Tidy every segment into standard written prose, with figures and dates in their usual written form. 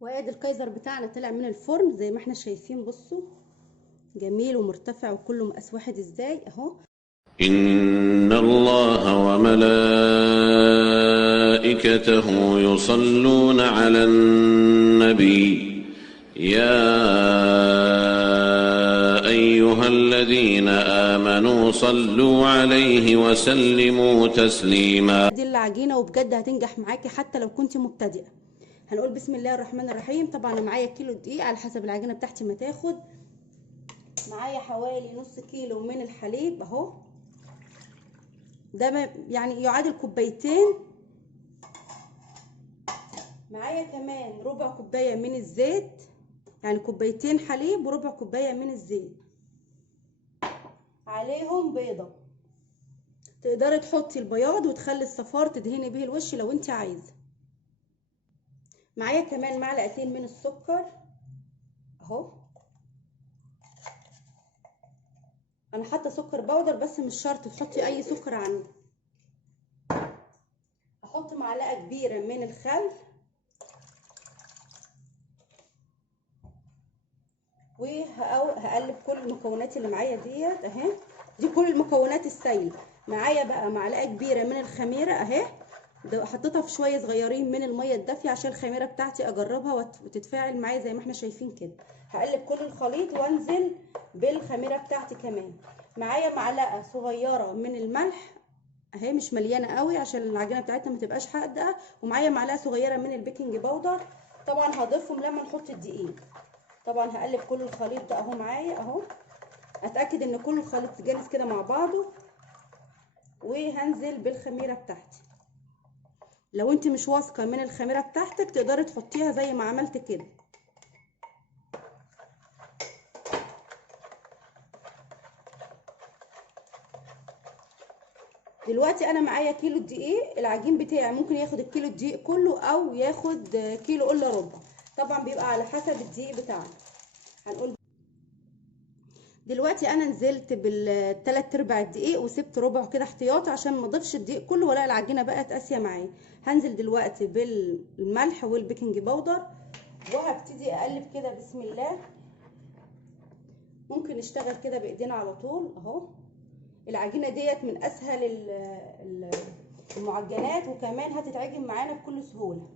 وادي الكايزر بتاعنا طلع من الفرن زي ما احنا شايفين. بصوا جميل ومرتفع وكله مقاس واحد ازاي اهو. إن الله وملائكته يصلون على النبي يا أيها الذين آمنوا صلوا عليه وسلموا تسليما. دي العجينه وبجد هتنجح معاكي حتى لو كنت مبتدئه. هنقول بسم الله الرحمن الرحيم. طبعا انا معايا كيلو دقيق على حسب العجينه بتاعتي ما تاخد. معايا حوالي نص كيلو من الحليب اهو، ده يعني يعادل كوبايتين. معايا كمان ربع كوبايه من الزيت، يعني كوبايتين حليب وربع كوبايه من الزيت. عليهم بيضه، تقدري تحطي البياض وتخلي الصفار تدهني بيه الوش لو انت عايزه. معايا كمان معلقتين من السكر اهو، انا حاطه سكر بودر بس مش شرط تحطي اي سكر عنده. احط معلقه كبيره من الخل وهقلب كل المكونات اللي معايا ديت اهي. دي كل المكونات السايله. معايا بقى معلقه كبيره من الخميره اهي، حطيتها في شويه صغيرين من الميه الدافيه عشان الخميره بتاعتي اجربها وتتفاعل معايا زي ما احنا شايفين كده. هقلب كل الخليط وانزل بالخميره بتاعتي كمان. معايا معلقه صغيره من الملح اهي، مش مليانه قوي عشان العجينه بتاعتنا ما تبقاش حادقه. ومعايا معلقه صغيره من البيكنج باودر، طبعا هضيفهم لما نحط الدقيق. طبعا هقلب كل الخليط ده اهو معايا اهو، اتاكد ان كل الخليط جالس كده مع بعضه. وهنزل بالخميره بتاعتي. لو انت مش واثقه من الخميره بتاعتك تقدري تحطيها زي ما عملت كده. دلوقتي انا معايا كيلو الدقيق، العجين بتاعي ممكن ياخد الكيلو الدقيق كله او ياخد كيلو الا ربع، طبعا بيبقى على حسب الدقيق بتاعنا. هنقول دلوقتي انا نزلت بالثلاث ارباع الدقيق وسبت ربع كده احتياطي عشان ما اضيفش الدقيق كله ولا العجينه بقت قاسيه معايا. هنزل دلوقتي بالملح والبيكنج باودر وهبتدي اقلب كده بسم الله. ممكن نشتغل كده بايدينا على طول اهو. العجينه ديت من اسهل المعجنات وكمان هتتعجن معانا بكل سهوله.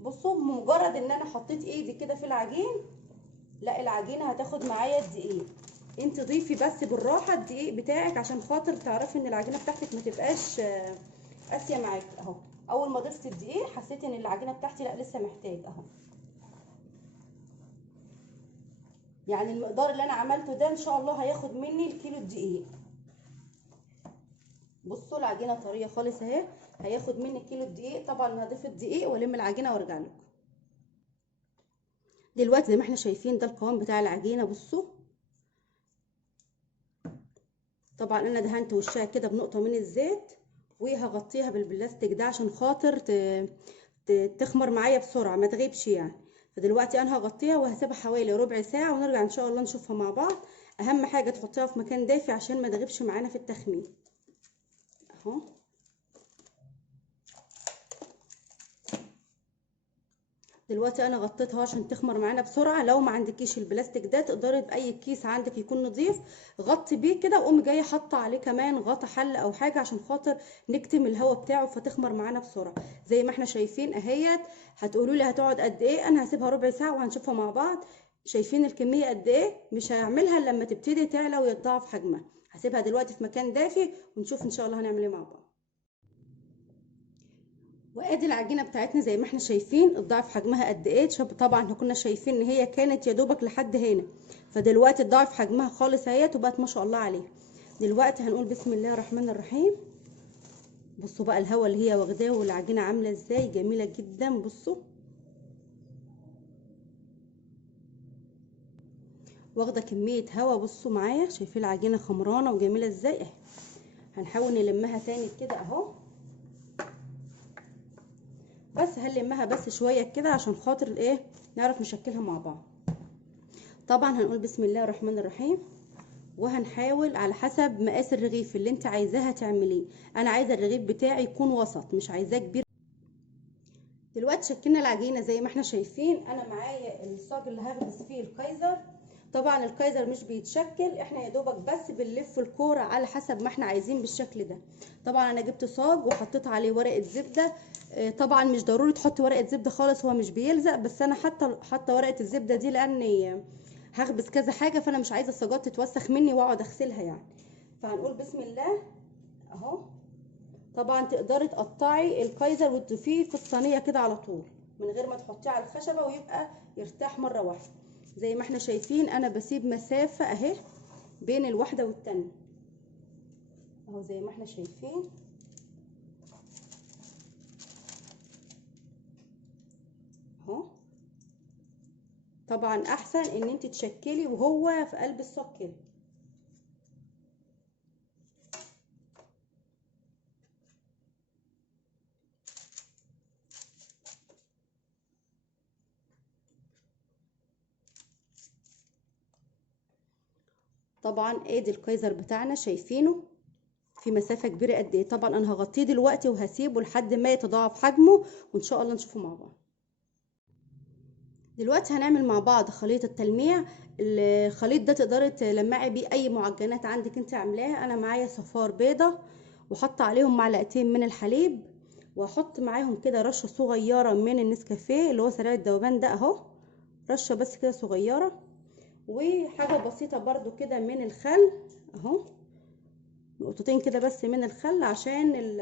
بصوا بمجرد ان انا حطيت ايدي كده في العجين، لا العجينه هتاخد معايا الدقيق. انت ضيفي بس بالراحه الدقيق بتاعك عشان خاطر تعرفي ان العجينه بتاعتك ما تبقاش قاسيه معاكي اهو. اول ما ضفت الدقيق حسيت ان العجينه بتاعتي لا لسه محتاج اهو. يعني المقدار اللي انا عملته ده ان شاء الله هياخد مني الكيلو الدقيق. بصوا العجينه طريه خالص اهي، هياخد مني كيلو الدقيق. طبعا هضيف الدقيق والم العجينه وارجع لكم. دلوقتي زي ما احنا شايفين ده القوام بتاع العجينه. بصوا طبعا انا دهنت وشها كده بنقطه من الزيت وهغطيها بالبلاستيك ده عشان خاطر تخمر معايا بسرعه ما تغيبش يعني. فدلوقتي انا هغطيها وهسيبها حوالي ربع ساعه ونرجع ان شاء الله نشوفها مع بعض. اهم حاجه تحطيها في مكان دافي عشان ما تغيبش معانا في التخمير اهو. دلوقتي انا غطيتها عشان تخمر معانا بسرعه. لو ما عندكيش البلاستيك ده تقدري باي كيس عندك يكون نظيف غطي بيه كده، وقومي جايه حاطه عليه كمان غطا حل او حاجه عشان خاطر نكتم الهواء بتاعه فتخمر معانا بسرعه. زي ما احنا شايفين اهيت. هتقولوا لي هتقعد قد ايه؟ انا هسيبها ربع ساعه وهنشوفها مع بعض. شايفين الكميه قد ايه؟ مش هعملها لما تبتدي تعلى ويتضاعف حجمها. هسيبها دلوقتي في مكان دافي ونشوف ان شاء الله هنعمل ايه مع بعض. وادي العجينه بتاعتنا زي ما احنا شايفين الضعف حجمها قد ايه. طبعا كنا شايفين ان هي كانت يا دوبك لحد هنا، فدلوقتي الضعف حجمها خالص اهيت وبقت ما شاء الله عليها. دلوقتي هنقول بسم الله الرحمن الرحيم. بصوا بقى الهواء اللي هي واخداه والعجينه عامله ازاي جميله جدا. بصوا واخده كميه هواء. بصوا معايا شايفين العجينه خمرانه وجميله ازاي اهي. هنحاول نلمها تاني كده اهو، بس هنلمها بس شويه كده عشان خاطر ايه نعرف نشكلها مع بعض. طبعا هنقول بسم الله الرحمن الرحيم وهنحاول على حسب مقاس الرغيف اللي انت عايزاها تعمليه. انا عايزه الرغيف بتاعي يكون وسط، مش عايزاه كبير. دلوقتي شكلنا العجينه زي ما احنا شايفين. انا معايا الصاج اللي هخبز فيه الكايزر. طبعا الكايزر مش بيتشكل، احنا يا دوبك بس بنلف الكوره على حسب ما احنا عايزين بالشكل ده. طبعا انا جبت صاج وحطيت عليه ورقه زبده. طبعا مش ضروري تحط ورقه زبده خالص، هو مش بيلزق، بس انا حاطه ورقه الزبده دي لاني هخبز كذا حاجه، فانا مش عايزه الصاجات تتوسخ مني واقعد اغسلها يعني. فهنقول بسم الله اهو. طبعا تقدري تقطعي الكايزر وتضيفيه في الصينيه كده على طول من غير ما تحطيه على الخشبه، ويبقى يرتاح مره واحده. زي ما احنا شايفين انا بسيب مسافه اهي بين الواحده والتانيه اهو زي ما احنا شايفين اهو. طبعا احسن ان انت تشكلي وهو في قلب الصاج كده. طبعا ادي الكايزر بتاعنا شايفينه في مسافه كبيره قد ايه. طبعا انا هغطيه دلوقتي وهسيبه لحد ما يتضاعف حجمه، وان شاء الله نشوفه مع بعض. دلوقتي هنعمل مع بعض خليط التلميع. الخليط ده تقدري تلمعي بيه اي معجنات عندك انت عاملاها. انا معايا صفار بيضه وحط عليهم معلقتين من الحليب، واحط معاهم كده رشه صغيره من النسكافيه اللي هو سريع الذوبان ده اهو، رشه بس كده صغيره، وحاجه بسيطه برضو كده من الخل اهو، نقطتين كده بس من الخل عشان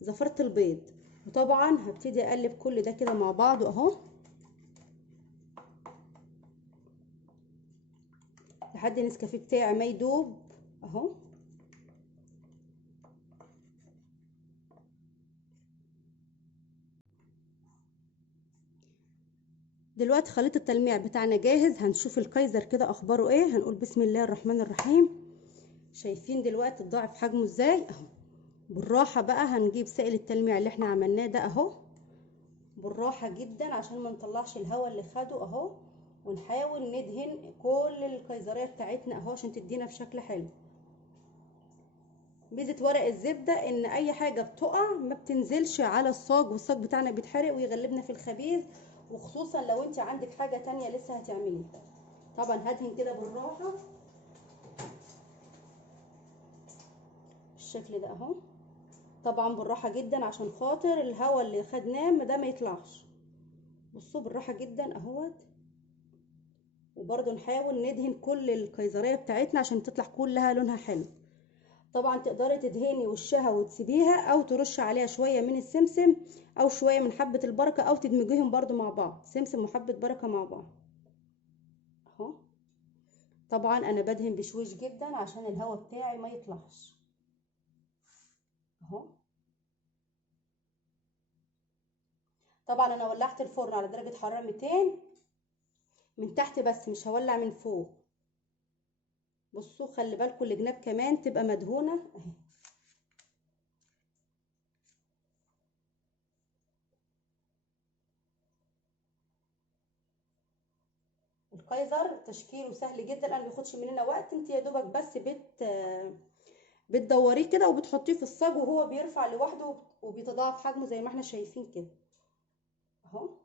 زفرة البيض. وطبعا هبتدي اقلب كل ده كده مع بعضه اهو لحد النسكافيه بتاعي ما يدوب اهو. دلوقتي خليط التلميع بتاعنا جاهز. هنشوف الكايزر كده اخباره ايه. هنقول بسم الله الرحمن الرحيم. شايفين دلوقتي اتضاعف حجمه ازاي اهو. بالراحه بقى هنجيب سائل التلميع اللي احنا عملناه ده اهو، بالراحه جدا عشان ما نطلعش الهواء اللي خده اهو، ونحاول ندهن كل الكايزريه بتاعتنا اهو عشان تدينا بشكل حلو. ميزه ورق الزبده ان اي حاجه بتقع ما بتنزلش على الصاج، والصاج بتاعنا بيتحرق ويغلبنا في الخبيز، وخصوصا لو انت عندك حاجه تانية لسه هتعمليها. طبعا هدهن كده بالراحه بالشكل ده اهو. طبعا بالراحه جدا عشان خاطر الهواء اللي خدناه ده ما يطلعش. بصوا بالراحه جدا اهوت. وبرده نحاول ندهن كل الكيزريه بتاعتنا عشان تطلع كلها لونها حلو. طبعا تقدري تدهني وشها وتسيبيها، او ترش عليها شويه من السمسم او شويه من حبه البركه، او تدمجيهم برده مع بعض، سمسم وحبه بركه مع بعض اهو. طبعا انا بدهن بشويش جدا عشان الهواء بتاعي ما يطلعش اهو. طبعا انا ولعت الفرن على درجه حراره 200 من تحت بس، مش هولع من فوق. بصوا خلي بالكم الجناب كمان تبقى مدهونه اهي. الكايزر تشكيله سهل جدا، انا ما بياخدش مننا وقت. انت يا دوبك بس بتدوريه كده وبتحطيه في الصاج وهو بيرفع لوحده وبيتضاعف حجمه زي ما احنا شايفين كده اهو.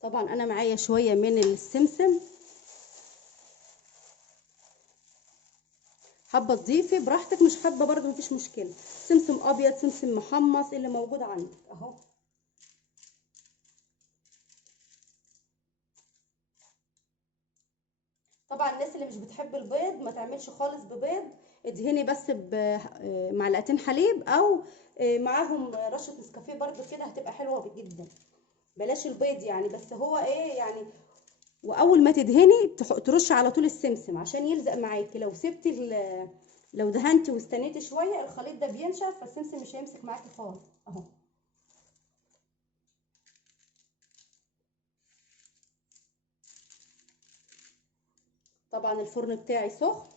طبعا انا معايا شويه من السمسم، حابه تضيفي براحتك، مش حابه برضو مفيش مشكله. سمسم ابيض، سمسم محمص، اللي موجود عندك اهو. طبعا الناس اللي مش بتحب البيض ما تعملش خالص ببيض، ادهني بس بمعلقتين حليب او معاهم رشه نسكافيه برضو كده هتبقى حلوه جدا. بلاش البيض يعني، بس هو ايه يعني. واول ما تدهني ترش على طول السمسم عشان يلزق معاكي. لو سبتي لو دهنتي واستنيتي شويه الخليط ده بينشف، فالسمسم مش هيمسك معاكي خالص اهو. طبعا الفرن بتاعي سخن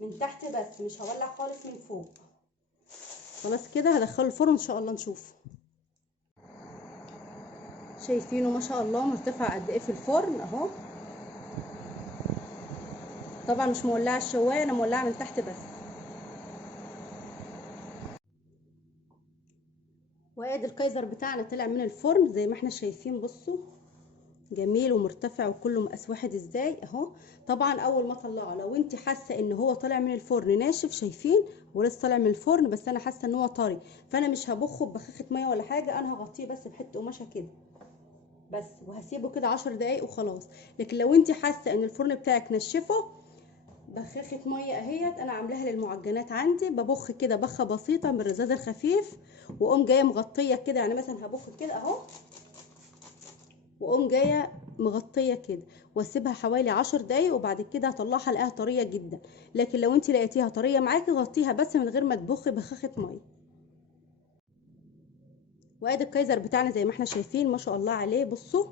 من تحت بس، مش هولع خالص من فوق. خلاص كده هدخله الفرن ان شاء الله نشوف. شايفينه ما شاء الله مرتفع قد ايه في الفرن اهو. طبعا مش مولعه الشوايه، انا مولعه من تحت بس. وادي الكايزر بتاعنا طلع من الفرن زي ما احنا شايفين، بصوا جميل ومرتفع وكله مقاس واحد ازاي اهو. طبعا اول ما اطلعه لو انت حاسه ان هو طالع من الفرن ناشف، شايفين ولسه طالع من الفرن بس انا حاسه ان هو طري، فانا مش هبخه ببخاخه ميه ولا حاجه، انا هغطيه بس بحته قماشه كده بس، وهسيبه كده 10 دقايق وخلاص. لكن لو انت حاسه ان الفرن بتاعك نشفه، بخاخه ميه اهيت انا عاملاها للمعجنات عندي، ببخ كده بخه بسيطه من الرذاذ الخفيف، واقوم جايه مغطيه كده، يعني مثلا هبخ كده اهو، واقوم جايه مغطيه كده واسيبها حوالي 10 دقايق، وبعد كده هطلعها الاقيها طريه جدا. لكن لو انت لقيتيها طريه معاكي، غطيها بس من غير ما تبخي بخاخه ميه. وادي الكايزر بتاعنا زي ما احنا شايفين ما شاء الله عليه، بصوا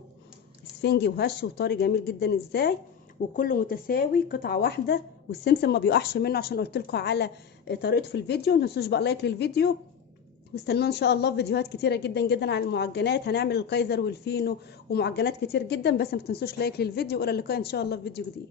اسفنجي وهش وطري جميل جدا ازاي، وكله متساوي قطعه واحده، والسمسم ما بيقعش منه عشان قلت لكم على طريقته في الفيديو. متنسوش بقى لايك للفيديو، واستنوا ان شاء الله فيديوهات كتيره جدا جدا عن المعجنات، هنعمل الكايزر والفينو ومعجنات كتير جدا، بس ما تنسوش لايك للفيديو، والى اللقاء ان شاء الله في فيديو جديد.